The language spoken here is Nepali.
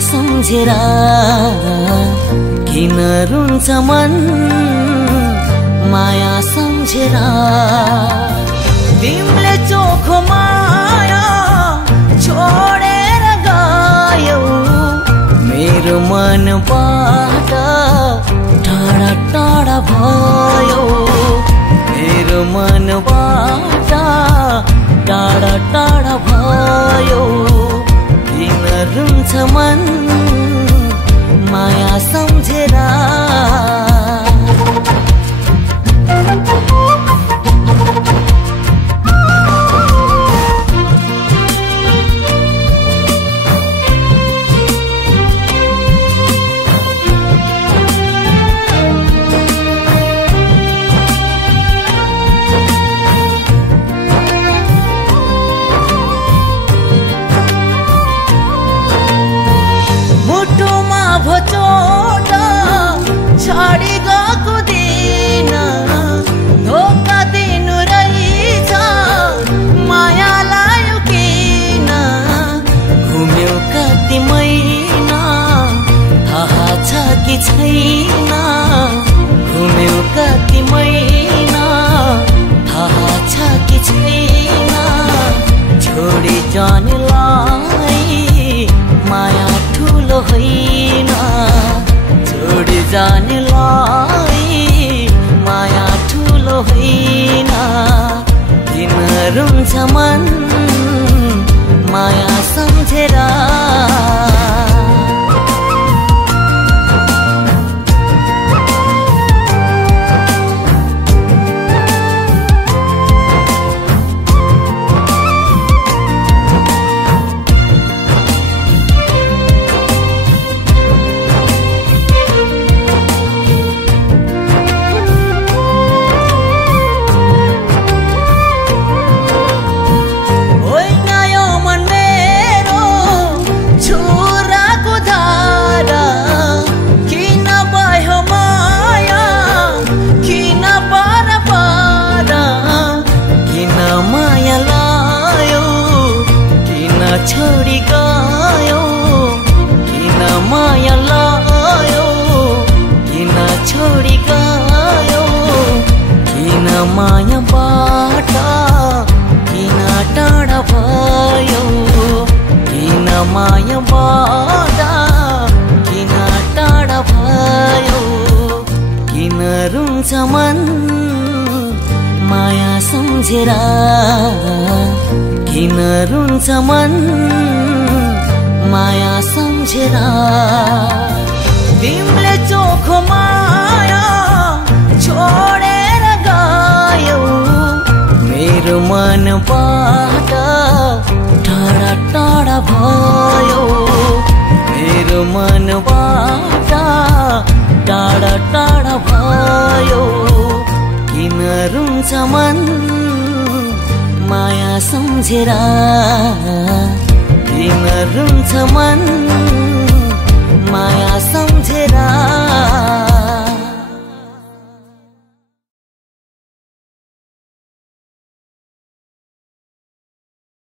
सम्झेर किन रुन्छ मन माया सम्झेर तिमीले चोखो माया छोडेर गयौ मेरो मनबाट टाढा टाढा भयो मेरो मनबाट टाढा टाढा भयो किन रुन्छ मन माया सम्झेर चोट छाडी गएको दिन धोका दिनु रहेछ माया लायो किन घुम्यो कति महिना थाहा छ कि छैन घुम्यो कति महिना थाहा छ कि छैन छोडी जानेलाई माया ठुलो होइन छोडी जानेलाई माया ठुलो होइन किन रुन्छ मन माया सम्झेर छोडी गयो किन माया लायो किन छोडी गयो किन मायाबाट किन टाढा भयो किन मायाबाट किन टाढा भयो किन रुन्छ मन माया सम्झेर किन रुन्छ मन माया सम्झेर तिमीले चोखो माया छोडेर गयौ मेरो मनबाट टाढा टाढा भयो मेरो मनबाट टाढा टाढा भयो किन रुन्छ मन माया सम्झेर किन रुन्छ मन